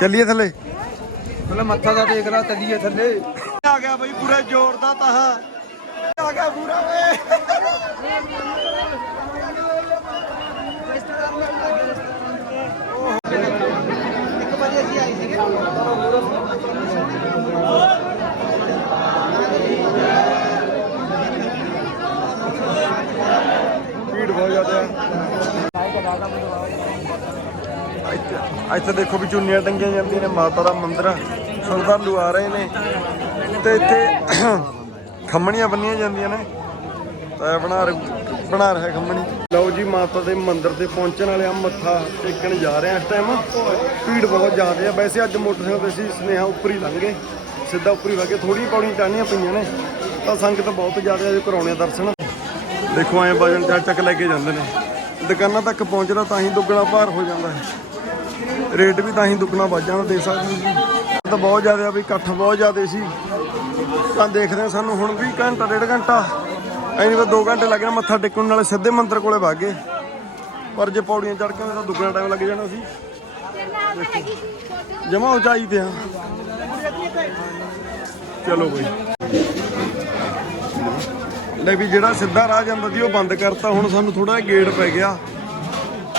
ਚੱਲੀਏ ਥੱਲੇ। ਪਹਿਲਾਂ ਮੱਥਾ ਦਾ ਦੇਖ ਲਾ ਤਲੀਏ ਥੱਲੇ। ਆ ਗਿਆ ਬਈ ਪੂਰੇ ਜ਼ੋਰ ਦਾ ਤਾਂ ਆ ਗਿਆ ਪੂਰਾ ਵੇ। ਭੀੜ ਬਹੁਤ ਜ਼ਿਆਦਾ ਹੈ ਇੱਥੇ ਇੱਥੇ ਦੇਖੋ ਵੀ ਚੁੰਨੀਆਂ ਟੰਗੀਆਂ ਜਾਂਦੀਆਂ ਨੇ, ਮਾਤਾ ਦਾ ਮੰਦਿਰ ਆ। ਸ਼ਰਧਾਲੂ ਆ ਰਹੇ ਨੇ। ਤੇ ਇੱਥੇ ਖੰਮਣੀਆਂ ਬੰਨੀਆਂ ਜਾਂਦੀਆਂ ਨੇ। ਤਾਂ ਇਹ ਬਣਾ ਰਹੇ- ਬਣਾ ਰਿਹਾ ਖੰਮਣੀ। ਲਓ ਜੀ, ਮਾਤਾ ਦੇ ਮੰਦਿਰ ਤੇ ਪਹੁੰਚਣ ਵਾਲੇ ਆ, ਮੱਥਾ ਟੇਕਣ ਜਾ ਰਹੇ ਆ ਇਸ ਟਾਈਮ ਭੀੜ ਬਹੁਤ ਜ਼ਿਆਦਾ ਆ। ਵੈਸੇ ਅੱਜ ਮੋਟਰਸਾਈਕਲ ਤੇ ਅਸੀਂ ਸੁਨੇਹਾ ਉੱਪਰ ਹੀ ਲੰਘੇ ਸਿੱਧਾ ਉੱਪਰ ਹੀ ਵਗੇ ਥੋੜੀ ਪੌੜੀ ਟਾਹਣੀਆਂ ਪਈਆਂ ਨੇ। ਤਾਂ ਸੰਗਤ ਬਹੁਤ ਜ਼ਿਆਦਾ ਅਜੇ ਕਰਾਉਣੇ ਆ ਦਰਸ਼ਨ। ਦੇਖੋ ਐ ਵਜਨ ਚੱਕ ਚੱਕ ਲੈ ਕੇ ਜਾਂਦੇ ਨੇ। ਦੁਕਾਨਾਂ ਤੱਕ ਪਹੁੰਚਦਾ ਤਾਂ ਹੀ ਦੁੱਗਣਾ ਭਾਰ ਹੋ ਜਾਂਦਾ ਹੈ। ਰੇਟ ਵੀ ਤਾਂ ਹੀ ਦੁੱਗਣਾ ਵੱਧ ਜਾਂਦਾ ਦੇ ਸਕਦੇ ਹੋ ਜੀ। ਤਾਂ ਬਹੁਤ ਜ਼ਿਆਦਾ ਵੀ ਇਕੱਠ ਬਹੁਤ ਜ਼ਿਆਦਾ ਸੀ। ਤਾਂ ਦੇਖਦੇ ਹਾਂ ਸਾਨੂੰ ਹੁਣ ਵੀ ਘੰਟਾ, ਡੇਢ ਘੰਟਾ, ਐਨੀ ਤਾਂ 2 ਘੰਟੇ ਲੱਗ ਗਏ ਮੱਥਾ ਟੇਕਣ ਨਾਲੇ ਸਿੱਧੇ ਮੰਦਿਰ ਕੋਲੇ ਵਗ ਗਏ। ਪਰ ਜੇ ਪੌੜੀਆਂ ਚੜ ਕੇ ਤਾਂ ਦੁੱਗਣਾ ਟਾਈਮ ਲੱਗ ਜਾਣਾ ਸੀ। ਜਮਾ ਉਚਾਈ ਤੇ ਆ। ਚਲੋ ਬਈ। ਲੈ ਵੀ ਜਿਹੜਾ ਸਿੱਧਾ ਰਾਹ ਜਾਂਦਾ ਸੀ ਉਹ ਬੰਦ ਕਰਤਾ, ਹੁਣ ਸਾਨੂੰ ਥੋੜਾ ਜਿਹਾ ਗੇਟ ਪੈ ਗਿਆ।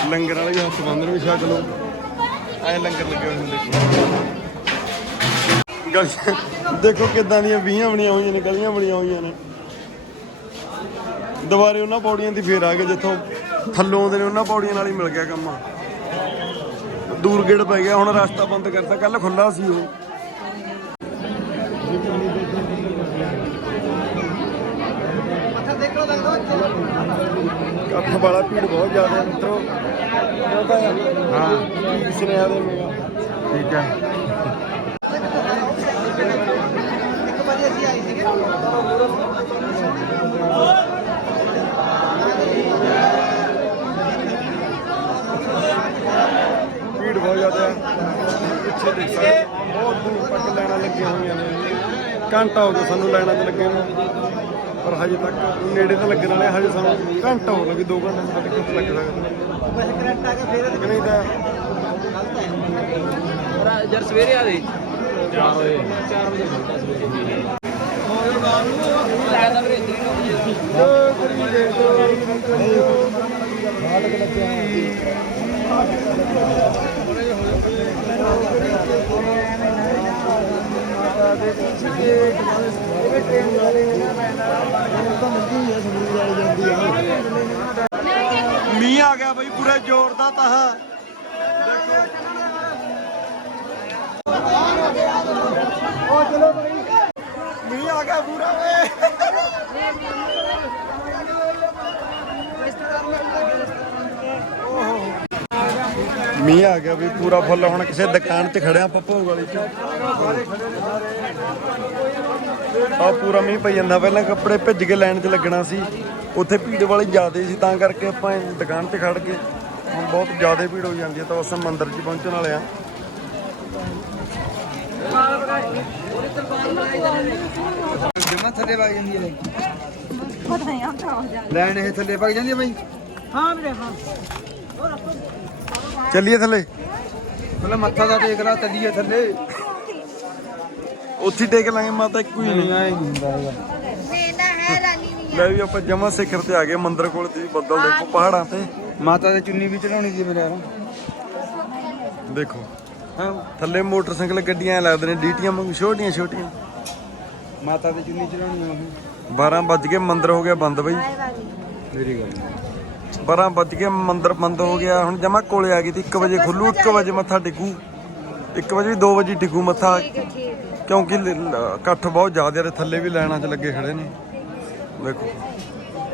ਲੰਗਰ ਵਾਲੇ ਵੀ ਹੱਥ ਬੰਦ ਨੇ ਵੀ ਛਕ ਲਓ। ਐ ਲੰਗਰ ਲੱਗੇ ਹੋਏ ਨੇ ਦੇਖੋ ਗਲੀਆਂ ਦੇਖੋ ਕਿੱਦਾਂ ਦੀਆਂ ਵੀਹਾਂ ਬਣੀਆਂ ਹੋਈਆਂ ਨੇ, ਗਲੀਆਂ ਬਣੀਆਂ ਹੋਈਆਂ ਨੇ। ਦੁਬਾਰੇ ਉਹਨਾਂ ਪੌੜੀਆਂ ਦੀ ਫੇਰ ਆ ਗਏ, ਜਿੱਥੋਂ ਥੱਲੋਂ ਆਉਂਦੇ ਨੇ ਉਹਨਾਂ ਪੌੜੀਆਂ ਨਾਲ ਹੀ ਮਿਲ ਗਿਆ ਕੰਮ। ਦੂਰ ਗੇੜ ਪੈ ਗਿਆ, ਹੁਣ ਰਸਤਾ ਬੰਦ ਕਰਤਾ ਕੱਲ ਖੁੱਲਾ ਸੀ ਉਹ। ਕੱਠ ਵਾਲਾ ਭੀੜ ਬਹੁਤ ਜ਼ਿਆਦਾ ਹੈ ਮਿੱਤਰੋ। ਹਾਂ। ਸੁਨੇਹਾ ਦੇ ਮੇਗਾ ਠੀਕ ਹੈ। ਭੀੜ ਬਹੁਤ ਜ਼ਿਆਦਾ ਹੈ। ਪਿੱਛੇ ਦੇਖ ਸਕਦੇ ਬਹੁਤ ਦੂਰ ਤੱਕ ਲਾਈਨਾਂ ਲੱਗੀਆਂ ਹੋਈਆਂ ਨੇ। ਘੰਟਾ ਹੋ ਗਿਆ ਸਾਨੂੰ ਲਾਈਨਾਂ 'ਚ ਲੱਗੇ ਨੂੰ। ਪਰ ਹਜੇ ਤੱਕ ਨੇੜੇ ਤਾਂ ਲੱਗਣ ਵਾਲੇ ਆ, ਹਜੇ ਸਾਨੂੰ ਘੰਟਾ ਹੋ ਲੱਗੀ 2 ਘੰਟੇ ਤੱਕ ਕਿੱਥੇ ਲੱਗ ਸਕਦਾ। ਨਹੀਂ ਤਾਂ ਯਾਰ ਸਵੇਰੇ ਆ ਦੇ 4 ਵਜੇ। 4 ਵਜੇ ਖੁੱਲਦਾ ਸਵੇਰੇ। ਲੱਗਦਾ ਵੀਰੇ ਮੀਂਹ ਆ ਗਿਆ ਬਈ ਪੂਰੇ ਜ਼ੋਰ ਦਾ ਮੀਂਹ ਆ ਗਿਆ ਪੂਰਾ ਵੇ ਮੀਂਹ ਆ ਗਿਆ ਵੀ ਪੂਰਾ ਫੁੱਲ। ਹੁਣ ਕਿਸੇ ਦੁਕਾਨ 'ਚ ਖੜਿਆ ਆਪਾਂ ਭੋਗ ਵਾਲੀ 'ਚ। ਆ ਪੂਰਾ ਮੀਂਹ ਪਈ ਜਾਂਦਾ। ਪਹਿਲਾਂ ਕੱਪੜੇ ਭਿੱਜ ਕੇ ਲਾਈਨ 'ਚ ਲੱਗਣਾ ਸੀ। ਉੱਥੇ ਭੀੜ ਵਾਲੀ ਜ਼ਿਆਦੇ ਸੀ ਤਾਂ ਕਰਕੇ ਆਪਾਂ ਇਹ ਦੁਕਾਨ 'ਤੇ ਖੜ ਕੇ ਹੁਣ ਬਹੁਤ ਜ਼ਿਆਦਾ ਭੀੜ ਹੋ ਜਾਂਦੀ ਹੈ। ਤਾਂ ਉਸ ਮੰਦਿਰ 'ਚ ਪਹੁੰਚਣ ਵਾਲੇ ਆ ਜਮਾ ਥੱਲੇ ਵਗ ਜਾਂਦੀ ਹੈ ਪਤਾ ਨਹੀਂ ਆਉਂਦਾ ਹੋ ਜਾ ਲੈਣ ਇਹ ਥੱਲੇ ਵਗ ਜਾਂਦੀ ਹੈ ਬਈ। ਹਾਂ ਵੀਰੇ ਹਾਂ। ਚੱਲੀਏ ਥੱਲੇ। ਮੱਥਾ ਦਾ ਦੇਖ ਲਾ ਤਲੀਏ ਥੱਲੇ। ਉੱਥੇ ਟੇਕ ਲਾਂਗੇ ਮਾਤਾ ਇੱਕੋ ਹੀ ਨਹੀਂ। ਆਈ ਨਹੀਂ ਹੁੰਦਾ ਹੈਗਾ ਮੇਲਾ ਹੈ ਰਾਨੀ ਨਹੀਂ ਲੈ ਵੀ ਆਪਾਂ ਜਮਾ ਸਿਖਰ ਤੇ ਆ ਗਏ ਮੰਦਿਰ ਕੋਲ ਤੁਸੀਂ ਬੱਦਲ ਦੇਖੋ ਪਹਾੜਾਂ ਤੇ। ਮਾਤਾ ਦੇ ਚੁੰਨੀ ਵੀ ਚੜਾਉਣੀ ਸੀ ਮੇਰੇ ਯਾਰ ਦੇਖੋ। ਹਾਂ। ਥੱਲੇ ਮੋਟਰਸਾਈਕਲ ਗੱਡੀਆਂ ਐਂ ਲੱਗਦੇ ਨੇ ਡੀਟੀਆਂ ਵਾਂਗੂ ਛੋਟੀਆਂ ਛੋਟੀਆਂ। ਮਾਤਾ ਦੇ ਚੁੰਨੀ ਚੜਾਉਣੀ ਉਹ। 12 ਵੱਜ ਕੇ ਮੰਦਿਰ ਹੋ ਗਿਆ ਬੰਦ ਬਈ। ਮੇਰੀ ਗੱਲ 12 ਵੱਜ ਕੇ ਮੰਦਿਰ ਬੰਦ ਹੋ ਗਿਆ ਹੁਣ ਜਮਾ ਕੋਲੇ ਆ ਗਈ ਤੀ 1 ਵਜੇ ਖੁੱਲੂ 1 ਵਜੇ ਮੱਥਾ ਟਿਕੂ। 1 ਵਜੇ ਵੀ 2 ਵਜੇ ਟਿਕੂ ਮੱਥਾ। ਲ- ਇਕੱਠ ਬਹੁਤ ਜ਼ਿਆਦਾ ਨੇ ਥੱਲੇ ਵੀ ਲਾਈਨਾਂ 'ਚ ਲੱਗੇ ਖੜੇ ਨੇ। ਦੇਖੋ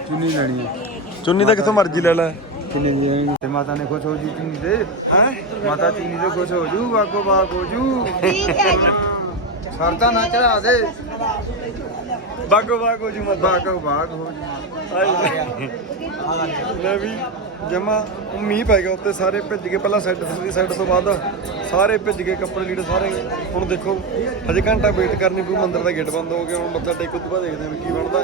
ਚੁੰਨੀ ਲੈਣੀ ਹੈ। ਚੁੰਨੀ ਤਾਂ ਕਿੱਥੋਂ ਮਰਜ਼ੀ ਲੈ ਲੈ। ਕਿੰਨੇ ਦੀ ਲੈਣੀ ਤੇ ਮਾਤਾ ਨੇ ਖੁਸ਼ ਹੋ ਜੀ ਚੁੰਨੀ ਦੇ। ਹੈ? ਮਾਤਾ ਚੁੰਨੀ ਦੇ ਖੁਸ਼ ਹੋ ਜੂ ਬਾਗੋ ਬਾਗ ਹੋ ਜੂ। ਠੀਕ ਹੈ ਜੀ। ਸਰਦਾ ਨਾ ਚੜਾ ਦੇ। ਬਾਗੋ ਬਾਗ ਹੋ ਜੂ ਮੱਥਾ ਬਾਗੋ ਬਾਗ ਹੋ ਜੂ। ਲੈ ਵੀ। ਜਮਾ ਮੀਂਹ ਪੈ ਗਿਆ ਉੱਤੇ, ਸਾਰੇ ਭਿੱਜ ਗਏ। ਪਹਿਲਾਂ ਸਾਈਡ ਦੀ ਸਾਈਡ ਤੋਂ ਬਾਅਦ ਸਾਰੇ ਭਿੱਜ ਗਏ, ਕੱਪੜੇ ਲੀੜੇ ਸਾਰੇ। ਹੁਣ ਦੇਖੋ, ਹਜੇ ਘੰਟਾ ਵੇਟ ਕਰਨੀ ਪਊ, ਮੰਦਿਰ ਦਾ ਗੇਟ ਬੰਦ ਹੋ ਗਿਆ, ਹੁਣ ਮੱਥਾ ਟੇਕੋ ਤੋਂ ਬਾਅਦ ਦੇਖਦੇ ਹਾਂ ਵੀ ਕੀ ਬਣਦਾ।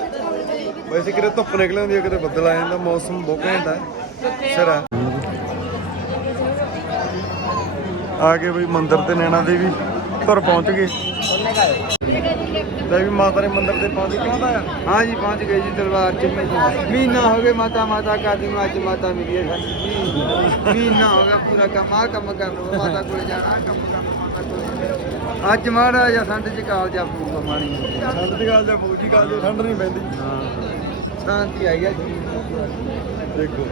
ਵੈਸੇ ਕਿਤੇ ਧੁੱਪ ਨਿਕਲ ਆਉਂਦੀ ਹੈ ਕਿਤੇ ਬੱਦਲ ਆ ਜਾਂਦਾ, ਮੌਸਮ ਬਹੁਤ ਘੈਂਟ ਹੈ ਆ। ਗਏ ਬਈ ਮੰਦਿਰ ਤੇ ਨੈਣਾ ਦੇਵੀ ਤੁਰ ਪਹੁੰਚ ਗਏ। ਦੇਵੀ ਮਾਤਾ ਦੇ ਮੰਦਿਰ ਤੇ ਪਹੁੰਚ ਗਏ ਮਾਤਾ ਹਾਂ ਜੀ ਪਹੁੰਚ ਗਏ ਜੀ ਦਰਬਾਰ ਚ। ਮਹੀਨਾ ਹੋ ਗਿਆ ਮਾਤਾ ਮਾਤਾ ਕਾਦੀ ਨੂੰ ਅੱਜ ਮਾਤਾ ਮਿਲੀ ਹੈ ਮਹੀਨਾ ਹੋ ਗਿਆ ਪੂਰਾ ਕੰਮ ਆ ਕੰਮ ਕਰਨਾ ਮਾਤਾ ਕੋਲ ਜਾਣਾ ਕੰਮ ਕਰਨਾ ਮਾਤਾ ਕੋਲ ਅੱਜ ਮਾੜਾ ਜਾਂ ਸੰਡ ਚ ਕਾਲ ਜਾ ਪੂਗਾ ਮਾਣੀ ਸੰਡ ਦੀ ਗੱਲ ਦਾ ਫੂਜੀ ਕਾਲ ਦੀ ਠੰਡ ਨਹੀਂ ਪੈਂਦੀ। ਹਾਂ। ਸ਼ਾਂਤੀ ਆਈ ਹੈ ਜੀ। ਦੇਖੋ।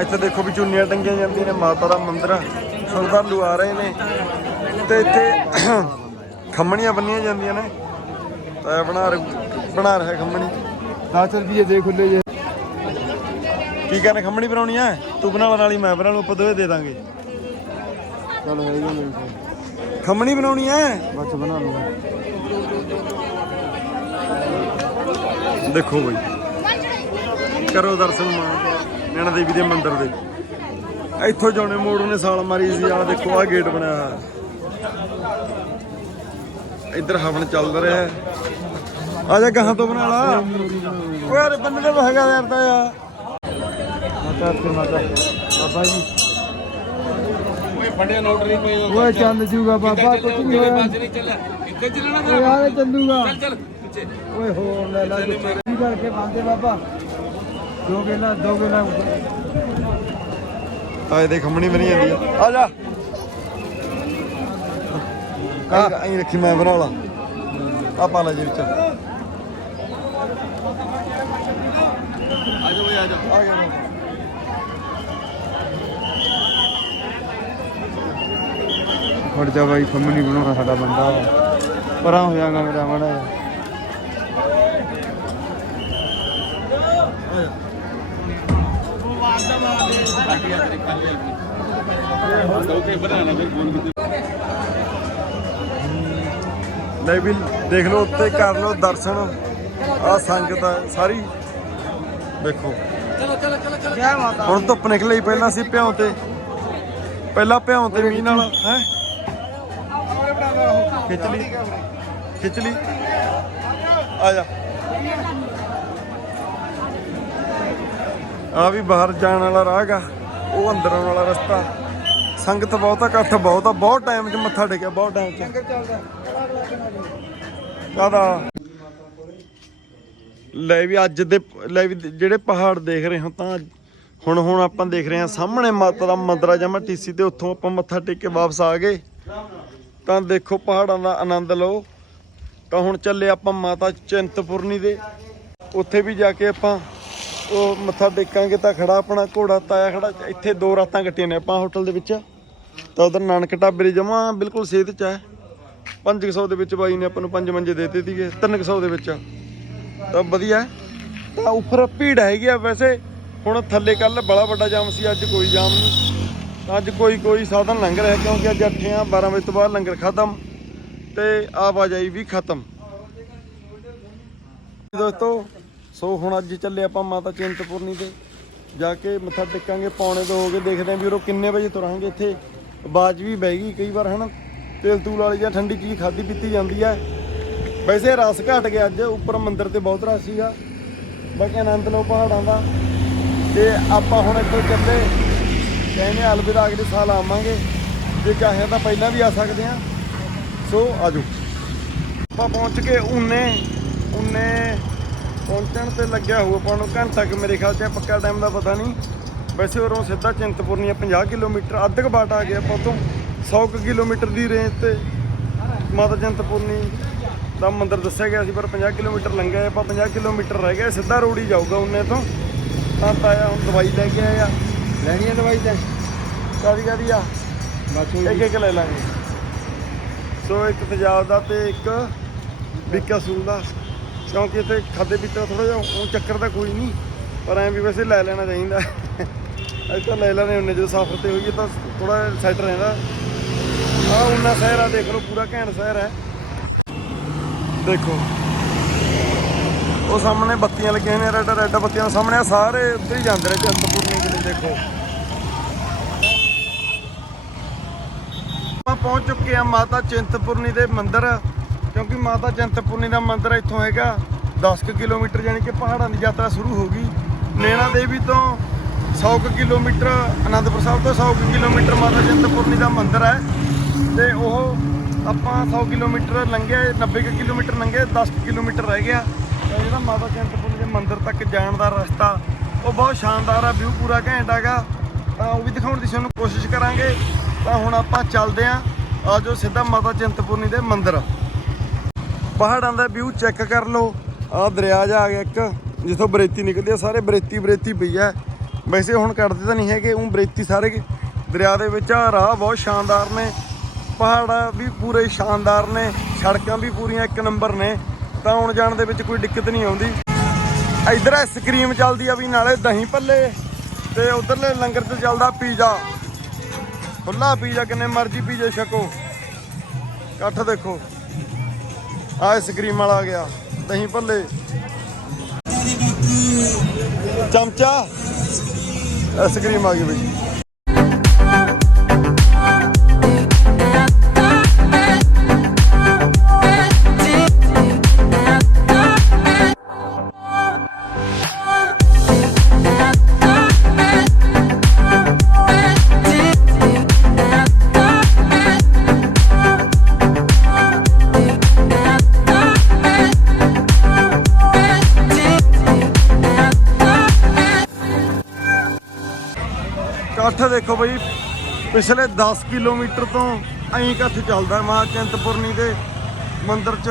ਇੱਥੇ ਦੇਖੋ ਵੀ ਚੁੰਨੀਆਂ ਟੰਗੀਆਂ ਜਾਂਦੀਆਂ ਨੇ ਮਾਤਾ ਦਾ ਮੰਦਿਰ। ਸ਼ਰਧਾਲੂ ਆ ਰਹੇ ਨੇ। ਤੇ ਇੱਥੇ ਖੰਮਣੀਆਂ ਬੰਨੀਆਂ ਜਾਂਦੀਆਂ ਨੇ। ਤਾਂ ਬਣਾ ਰਿਹਾ ਬਣਾ ਰਿਹਾ ਖੰਮਣੀ। 10 ਰੁਪਏ ਦੇ ਖੁੱਲੇ ਜੇ ਕੀ ਕਰਨਾ ਖੰਮਣੀ ਬਣਾਉਣੀ ਆ? ਤੂੰ ਬਣਾ ਵਾਲੀ ਮੈਂ ਬਣਾ ਲੂ ਆਪਾਂ ਦੋਵੇਂ ਦੇ ਦਾਂਗੇ। ਚਲ ਹੈਗਾ ਮੇਰੇ ਕੋਲ ਖੰਮਣੀ ਬਣਾਉਣੀ ਆ? ਬਸ ਬਣਾ ਲੂੰਗਾ ਦੇਖੋ ਬਈ। ਕਰੋ ਦਰਸ਼ਨ ਮਾਂ ਨੈਣਾ ਦੇਵੀ ਦੇ ਮੰਦਿਰ ਦੇ। ਇੱਥੋਂ ਜਾਣੇ ਮੋੜ ਨੇ ਸਾਲ ਮਾਰੀ ਸੀ ਆ ਦੇਖੋ ਆ ਗੇਟ ਬਣਿਆ ਹੋਇਆ। ਇੱਧਰ ਹਵਨ ਚੱਲ ਰਿਹਾ ਹੈ। ਆ ਜਾ ਗਾਹਾਂ ਤੋਂ ਬਣਾ ਲਾ। ਓਏ ਯਾਰ ਬੰਦੇ ਦਾ ਹੈਗਾ ਯਾਰ ਤਾਂ ਆ। ਮਾਤਾ ਤੇ ਮਾਤਾ। ਬਾਬਾ ਜੀ। ਫੰਡਿਆ ਨੋਟ ਨਹੀਂ ਕੋਈ ਓਏ ਚੱਲ ਜੂਗਾ ਬਾਬਾ ਕੁਝ ਨਹੀਂ ਹੋਇਆ ਪਾਸੇ ਨਹੀਂ ਚੱਲ ਇੱਥੇ ਚੱਲਣਾ ਓਏ ਯਾਰ ਚੱਲੂਗਾ। ਚੱਲ ਪਿੱਛੇ। ਓਏ ਹੋਰ ਲੈ ਲੈ ਕਰਕੇ ਬੰਦੇ ਬਾਬਾ। ਦੋ ਗੇਲਾ ਦੋ ਗੇਲਾ ਆ ਇਹਦੇ ਖੰਮਣੀ ਬਣੀ ਜਾਂਦੀ ਆ ਆ ਜਾ। ਆ ਐਂ ਰੱਖੀ ਮੈਂ ਬਣਾ ਲਾ ਆ ਪਾ ਲੈ ਜੀ ਵਿੱਚ। ਆ ਜਾ ਬਈ ਆ ਜਾ। ਆ ਗਿਆ। ਮੈਂ। ਫੜ ਜਾ ਬਾਈ ਖੰਮ ਨਹੀਂ ਬਣਾਉਣਾ ਸਾਡਾ ਬੰਦਾ। ਪਰਾਂ ਹੋ ਜਾਗਾ ਮੇਰਾ ਮਾੜਾ ਲੈ ਵੀ ਦੇਖ ਲਓ ਉੱਤੇ ਕਰ ਲਓ ਦਰਸ਼ਨ ਆ ਸੰਗਤ ਆ, ਸਾਰੀ। ਦੇਖੋ। ਜੈ ਮਾਤਾ ਹੁਣ ਧੁੱਪ ਨਿਕਲੀ, ਪਹਿਲਾਂ ਸੀ ਭਿਉਂ ਤੇ। ਪਹਿਲਾਂ ਭਿਉਂ ਤੇ ਮੀਂਹ ਨਾਲ, ਹੈ? ਖਿੱਚ ਲਈ ਖਿੱਚ ਲਈ। ਆ ਜਾ। ਆ ਵੀ ਬਾਹਰ ਜਾਣ ਵਾਲਾ ਰਾਹ ਗਾ ਉਹ ਅੰਦਰ ਆਉਣ ਵਾਲਾ ਰਸਤਾ। ਸੰਗਤ ਬਹੁਤ ਆ ਇਕੱਠ ਬਹੁਤ ਆ ਬਹੁਤ ਟਾਈਮ 'ਚ ਮੱਥਾ ਟੇਕਿਆ ਬਹੁਤ ਟਾਈਮ 'ਚ। ਕਾਦਾ ਲੈ ਵੀ ਅੱਜ ਦੇ ਲੈ ਵੀ ਜਿਹੜੇ ਪਹਾੜ ਦੇਖ ਰਹੇ ਹੋ ਤਾਂ ਹੁਣ ਹੁਣ ਆਪਾਂ ਦੇਖ ਰਹੇ ਹਾਂ ਸਾਹਮਣੇ ਮਾਤਾ ਦਾ ਮੰਦਿਰ ਆ ਜਮਾ ਟੀਸੀ ਤੇ ਉੱਥੋਂ ਆਪਾਂ ਮੱਥਾ ਟੇਕ ਕੇ ਵਾਪਸ ਆ ਗਏ। ਤਾਂ ਦੇਖੋ ਪਹਾੜਾਂ ਦਾ ਆਨੰਦ ਲਓ। ਤਾਂ ਹੁਣ ਚੱਲੇ ਆਪਾਂ ਮਾਤਾ ਚਿੰਤਪੁਰਨੀ ਦੇ। ਉੱਥੇ ਵੀ ਜਾ ਕੇ ਆਪਾਂ ਉਹ ਮੱਥਾ ਟੇਕਾਂਗੇ ਤਾਂ ਖੜਾ ਆਪਣਾ ਘੋੜਾ ਤਾਇਆ ਖੜਾ, ਇੱਥੇ ਦੋ ਰਾਤਾਂ ਕੱਟੀਆਂ ਨੇ ਆਪਾਂ ਹੋਟਲ ਦੇ ਵਿੱਚ। ਤਾਂ ਉਧਰ ਨਾਨਕ ਢਾਬੇ ਦੇ ਜਮਾ ਬਿਲਕੁਲ ਸੇਧ ਚ ਹੈ। 500 ਦੇ ਵਿੱਚ ਬਾਈ ਨੇ ਆਪਾਂ ਨੂੰ ਪੰਜ ਮੰਜੇ ਦੇ ਦਿੱਤੇ ਸੀਗੇ 300 ਦੇ ਵਿੱਚ। ਤਾਂ ਵਧੀਆ ਤਾਂ ਉੱਪਰ ਭੀੜ ਹੈਗੀ ਆ ਵੈਸੇ। ਹੁਣ ਥੱਲੇ ਕੱਲ ਬੜਾ ਵੱਡਾ ਜਾਮ ਸੀ, ਅੱਜ ਕੋਈ ਜਾਮ ਨਹੀਂ। ਅੱਜ ਕੋਈ ਕੋਈ ਸਾਧਨ ਲੰਘ ਰਿਹਾ, ਕਿਉਂਕਿ ਅੱਜ 8 ਆ 12 ਵਜੇ ਤੋਂ ਬਾਅਦ ਲੰਗਰ ਖਤਮ ਤੇ ਆਵਾਜਾਈ ਵੀ ਖਤਮ। ਦੋਸਤੋ ਸੋ ਹੁਣ ਅੱਜ ਚੱਲੇ ਆਪਾਂ ਮਾਤਾ ਚਿੰਤਪੁਰਨੀ ਤੇ। ਜਾ ਕੇ ਮੱਥਾ ਟੇਕਾਂਗੇ, ਪੌਣੇ ਤੋਂ ਹੋ ਕੇ ਦੇਖਦੇ ਆਂ ਵੀ ਉਹ ਕਿੰਨੇ ਵਜੇ ਤੁਰਾਂਗੇ ਇੱਥੇ। ਬਾਜ ਵੀ ਬਹਿ ਗਈ ਕਈ ਵਾਰ, ਹਨਾ? ਤੇਲ ਤੂਲ ਵਾਲੀ ਜਾਂ ਠੰਡੀ ਚੀਜ਼ ਖਾਦੀ ਪੀਤੀ ਜਾਂਦੀ ਹੈ ਵੈਸੇ ਰਸ ਘਟ ਗਿਆ ਅੱਜ, ਉੱਪਰ ਮੰਦਿਰ ਤੇ ਬਹੁਤ ਰਸ ਸੀਗਾ। ਬਾਕੀ ਆਨੰਦ ਲਓ ਪਹਾੜਾਂ ਦਾ। ਤੇ ਆਪਾਂ ਹੁਣ ਇੱਥੋਂ ਚੱਲੇ। ਕਹਿੰਦੇ ਅਲਵਿਦਾ ਅਗਲੇ ਸਾਲ ਆਵਾਂਗੇ। ਜੇ ਚਾਹਿਆ ਤਾਂ ਪਹਿਲਾਂ ਵੀ ਆ ਸਕਦੇ ਆ। ਸੋ ਆਜੋ। ਆਪਾਂ ਪਹੁੰਚ ਕੇ ਉਨੇ ਉਨੇ ਪਹੁੰਚਣ ਤੇ ਲੱਗਿਆ ਹੋਊ ਆਪਾਂ ਨੂੰ ਘੰਟਾ ਕਿ ਮੇਰੇ ਖਿਆਲ 'ਚ ਪੱਕਾ ਟਾਈਮ ਦਾ ਪਤਾ ਨਹੀਂ। ਵੈਸੇ ਉਰੋਂ ਸਿੱਧਾ ਚਿੰਤਪੁਰਨੀ ਆ 50 ਕਿਲੋਮੀਟਰ ਅੱਧ ਕੁ ਬਾਟ ਆ ਗਿਆ ਆਪਾਂ ਤੋਂ 100 ਕੁ ਕਿਲੋਮੀਟਰ ਦੀ ਰੇਂਜ ਤੇ ਮਾਤਾ ਚਿੰਤਪੁਰਨੀ ਦਾ ਮੰਦਿਰ ਦੱਸਿਆ ਗਿਆ ਸੀ ਪਰ 50 ਕਿਲੋਮੀਟਰ ਲੰਘਿਆ ਆਪਾਂ 50 ਕਿਲੋਮੀਟਰ ਰਹਿ ਗਿਆ ਸਿੱਧਾ ਰੋਡ ਹੀ ਜਾਊਗਾ ਉਨੇ ਤੋਂ। ਤਾਂ ਤਾਇਆ ਹੁਣ ਦਵਾਈ ਲੈ ਕੇ ਆਇਆ। ਲੈਣੀ ਹੈ ਦਵਾਈ ਤਾਂ? ਕਾਦੀ ਕਾਦੀ ਆ? ਬਸ ਇੱਕ ਇੱਕ ਲੈ ਲਾਂਗੇ। ਸੋ ਇੱਕ ਤੇਜ਼ਾਬ ਦਾ ਤੇ ਇੱਕ ਬਿੱਕਾ ਸੂਲ ਦਾ। ਕਿਉਂਕਿ ਇੱਥੇ ਖਾਦੇ ਪੀਤੇ ਥੋੜਾ ਜਿਹਾ ਉਹ ਚੱਕਰ ਤਾਂ ਕੋਈ ਨਹੀਂ, ਪਰ ਐਂ ਵੀ ਵੈਸੇ ਲੈ ਲੈਣਾ ਚਾਹੀਦਾ। ਅੱਜ ਤਾਂ ਲੈ ਲੈਣੇ ਹੁੰਨੇ ਜਦੋਂ ਸਫ਼ਰ ਤੇ ਹੋਈਏ ਤਾਂ ਥੋੜਾ ਸੈਟ ਰਹਿੰਦਾ। ਆ ਉਨਾ ਸ਼ਹਿਰ ਆ, ਦੇਖ ਲਓ, ਪੂਰਾ ਘੈਂਟ ਸ਼ਹਿਰ ਹੈ। ਦੇਖੋ, ਉਹ ਸਾਹਮਣੇ ਬੱਤੀਆਂ ਲੱਗੀਆਂ ਨੇ ਰੈੱਡ ਰੈੱਡ ਬੱਤੀਆਂ ਸਾਹਮਣੇ ਆ, ਸਾਰੇ ਉੱਧਰ ਹੀ ਜਾਂਦੇ ਨੇ ਚੰਤਪੁਰਨੀ ਕਿਲੇ ਦੇਖੋ। ਆਪਾਂ ਪਹੁੰਚ ਚੁੱਕੇ ਆ ਮਾਤਾ ਚਿੰਤਪੁਰਨੀ ਦੇ ਮੰਦਿਰ। ਕਿਉਂਕਿ ਮਾਤਾ ਚਿੰਤਪੁਰਨੀ ਦਾ ਮੰਦਿਰ ਇੱਥੋਂ ਹੈਗਾ 10 ਕੁ ਕਿਲੋਮੀਟਰ ਯਾਨੀ ਕਿ ਪਹਾੜਾਂ ਦੀ ਯਾਤਰਾ ਸ਼ੁਰੂ ਹੋ ਗਈ। ਨੈਣਾ ਦੇਵੀ ਤੋਂ 100 ਕੁ ਕਿਲੋਮੀਟਰ, ਅਨੰਦਪੁਰ ਸਾਹਿਬ ਤੋਂ 100 ਕੁ ਕਿਲੋਮੀਟਰ ਮਾਤਾ ਚਿੰਤਪੁਰਨੀ ਦਾ ਮੰਦਿਰ ਹੈ। ਤੇ ਉਹ ਆਪਾਂ 100 ਕਿਲੋਮੀਟਰ ਲੰਘੇ 90 ਕੁ ਕਿਲੋਮੀਟਰ ਲੰਘੇ 10 ਕੁ ਕਿਲੋਮੀਟਰ ਰਹਿ ਗਿਆ। ਤੇ ਜਿਹੜਾ ਮਾਤਾ ਚਿੰਤਪੁਰਨੀ ਦੇ ਮੰਦਿਰ ਤੱਕ ਜਾਣ ਦਾ ਰਸਤਾ, ਉਹ ਬਹੁਤ ਸ਼ਾਨਦਾਰ ਆ, ਵਿਊ ਪੂਰਾ ਘੈਂਟ ਹੈਗਾ। ਤਾਂ ਉਹ ਵੀ ਦਿਖਾਉਣ ਦੀ ਸਾਨੂੰ ਕੋਸ਼ਿਸ਼ ਕਰਾਂਗੇ। ਤਾਂ ਹੁਣ ਆਪਾਂ ਚੱਲਦੇ ਆਂ ਆਜੋ ਸਿੱਧਾ ਮਾਤਾ ਚਿੰਤਪੁਰਨੀ ਦੇ ਮੰਦਿਰ। ਪਹਾੜਾਂ ਦਾ ਵਿਊ ਚੈੱਕ ਕਰ ਲਓ। ਆ ਦਰਿਆ ਜਾ ਗਿਆ ਇੱਕ, ਜਿੱਥੋਂ ਬਰੇਤੀ ਨਿਕਲਦੀ ਆ, ਸਾਰੇ ਬਰੇਤੀ ਬਰੇਤੀ ਪਈ ਆ। ਵੈਸੇ ਹੁਣ ਕੱਢਦੇ ਤਾਂ ਨਹੀਂ ਹੈਗੇ ਉਹ ਬਰੇਤੀ ਸਾਰੇ ਦਰਿਆ ਦੇ ਵਿੱਚ ਆ, ਰਾਹ ਬਹੁਤ ਸ਼ਾਨਦਾਰ ਨੇ। ਪਹਾੜ ਵੀ ਪੂਰੇ ਸ਼ਾਨਦਾਰ ਨੇ, ਸੜਕਾਂ ਵੀ ਪੂਰੀਆਂ ਇੱਕ ਨੰਬਰ ਨੇ। ਤਾਂ ਆਉਣ ਜਾਣ ਦੇ ਵਿੱਚ ਕੋਈ ਦਿੱਕਤ ਨਹੀਂ ਆਉਂਦੀ। ਇਧਰ ਆਈਸਕ੍ਰੀਮ ਚੱਲਦੀ ਆ ਵੀ ਨਾਲੇ ਦਹੀਂ ਭੱਲੇ ਤੇ ਉਧਰਲੇ ਲੰਗਰ 'ਚ ਚੱਲਦਾ ਪੀਜ਼ਾ। ਖੁੱਲਾ ਪੀਜ਼ਾ, ਕਿੰਨੇ ਮਰਜ਼ੀ ਪੀਜ਼ੇ ਛਕੋ। ਇਕੱਠ ਦੇਖੋ। ਆਈਸਕ੍ਰੀਮ ਵਾਲਾ ਆ ਗਿਆ ਦਹੀਂ ਭੱਲੇ। ਚਮਚਾ। ਆਈਸਕ੍ਰੀਮ ਆ ਗਈ ਬਈ। ਇਕੱਠ ਦੇਖੋ ਬਈ, ਪਿਛਲੇ 10 ਕਿਲੋਮੀਟਰ ਤੋਂ ਐਂ ਇਕੱਠ ਚੱਲਦਾ ਮਾਂ ਚਿੰਤਪੁਰਨੀ ਦੇ ਮੰਦਿਰ 'ਚ।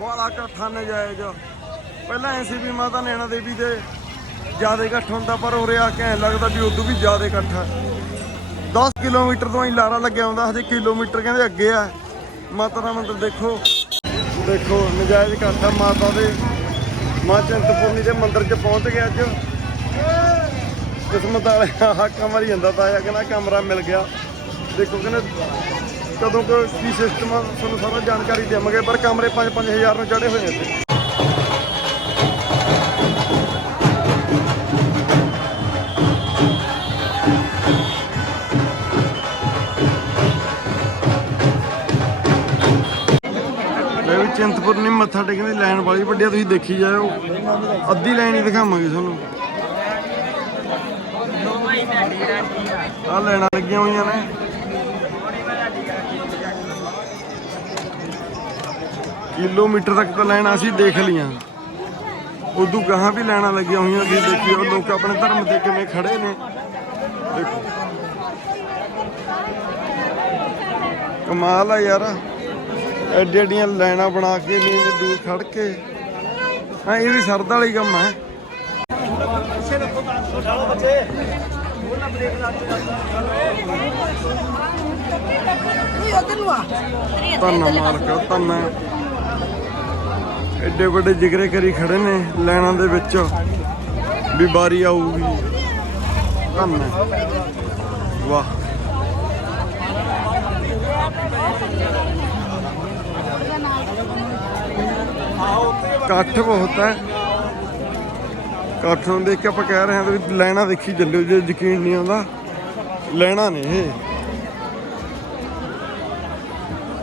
ਬੜਾ ਇਕੱਠਾ ਨਜਾਇਜ਼। ਪਹਿਲਾਂ ਐ ਸੀ ਵੀ ਮਾਤਾ ਨੈਣਾ ਦੇਵੀ ਦੇ ਜ਼ਿਆਦਾ ਇਕੱਠ ਹੁੰਦਾ, ਪਰ ਉਰੇ ਆ ਕੇ ਐਂ ਲੱਗਦਾ ਵੀ ਉਦੋਂ ਵੀ ਜ਼ਿਆਦਾ ਇਕੱਠ ਹੈ 10 ਕਿਲੋਮੀਟਰ ਤੋਂ ਹੀ ਲਾਰਾ ਲੱਗਿਆ ਹੁੰਦਾ, ਹਜੇ ਕਿਲੋਮੀਟਰ ਕਹਿੰਦੇ ਅੱਗੇ ਆ। ਮਾਤਾ ਦਾ ਮੰਦਿਰ ਦੇਖੋ। ਦੇਖੋ, ਨਜਾਇਜ਼ ਇਕੱਠ ਆ ਮਾਤਾ ਦੇ। ਮਾਂ ਚਿੰਤਪੁਰਨੀ ਦੇ ਮੰਦਿਰ 'ਚ ਪਹੁੰਚ ਗਿਆ ਅੱਜ। ਕਿਸਮਤ ਵਾਲਿਆ ਹਾਕਾ ਮਾਰੀ ਜਾਂਦਾ ਤਾਇਆ ਕਹਿੰਦਾ ਕਮਰਾ ਮਿਲ ਗਿਆ। ਦੇਖੋ ਕਹਿੰਦੇ ਕਦੋਂ ਕੁ ਕੀ ਸਿਸਟਮ ਆ, ਤੁਹਾਨੂੰ ਸਾਰਾ ਜਾਣਕਾਰੀ ਦੇਵਾਂਗੇ, ਪਰ ਕਮਰੇ 5-5000 ਨੂੰ ਚੜੇ ਹੋਏ ਨੇ ਇੱਥੇ ਮੈਂ ਮੱਥਾ ਟੇਕਣ ਦੀ ਲਾਈਨ ਵਾਲੀ ਵੱਡੀ ਆ, ਤੁਸੀਂ ਦੇਖੀ ਜਾਓ ਅੱਧੀ ਲਾਈਨ ਹੀ ਦਿਖਾਵਾਂਗੇ ਤੁਹਾਨੂੰ। ਆ ਲੈਣਾ ਲੱਗੀਆਂ ਹੋਈਆਂ ਨੇ। ਕਿਲੋਮੀਟਰ ਤੱਕ ਤਾਂ ਲੈਣਾ ਅਸੀਂ ਦੇਖ ਲੀਆਂ ਉਦੋਂ ਗਾਹਾਂ ਵੀ ਲੈਣਾ ਲੱਗੀਆਂ ਹੋਈਆਂ, ਤੁਸੀਂ ਦੇਖਿਓ, ਲੋਕ ਆਪਣੇ ਧਰਮ ਤੇ ਕਿਵੇਂ ਖੜੇ ਨੇ। ਦੇਖੋ। ਕਮਾਲ ਆ ਯਾਰ। ਐਡੀ ਐਡੀਆਂ ਲਾਈਨਾਂ ਬਣਾ ਕੇ ਨਹੀਂ ਦੂਰ ਖੜ ਕੇ। ਹਾਂ, ਇਹ ਵੀ ਸਰਦ ਵਾਲੀ ਕੰਮ ਹੈ। ਧੰਨਾ ਮਾਲਕ ਧੰਨਾ ਐਡੇ ਵੱਡੇ ਜਿਗਰੇ ਕਰੀ ਖੜੇ ਨੇ ਲਾਈਨਾਂ ਦੇ ਵਿੱਚ। ਵੀ ਬਾਰੀ ਆਊਗੀ। ਧੰਨਾ ਵਾਹ। ਇਕੱਠ ਬਹੁਤ ਹੈ। ਇਕੱਠ ਨੂੰ ਦੇਖ ਕੇ ਆਪਾਂ ਕਹਿ ਰਹੇ ਹਾਂ ਵੀ ਲੈਣਾ ਦੇਖੀ ਚੱਲਿਓ, ਜੇ ਯਕੀਨ ਨਹੀਂ ਆਉਂਦਾ, ਲੈਣਾ ਨੇ ਇਹ।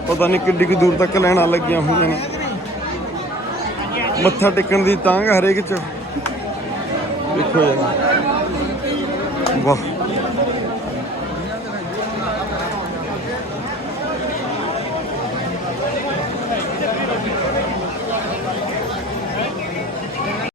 ਪਤਾ ਨਹੀਂ ਕਿੱਡੀ ਕੁ ਦੂਰ ਤੱਕ ਲੈਣਾ ਲੱਗੀਆਂ ਹੋਈਆਂ ਨੇ। ਮੱਥਾ ਟੇਕਣ ਦੀ ਤਾਂਗ ਹਰੇਕ ਚ। ਦੇਖੋ ਯਾਰ ਵਾਹ।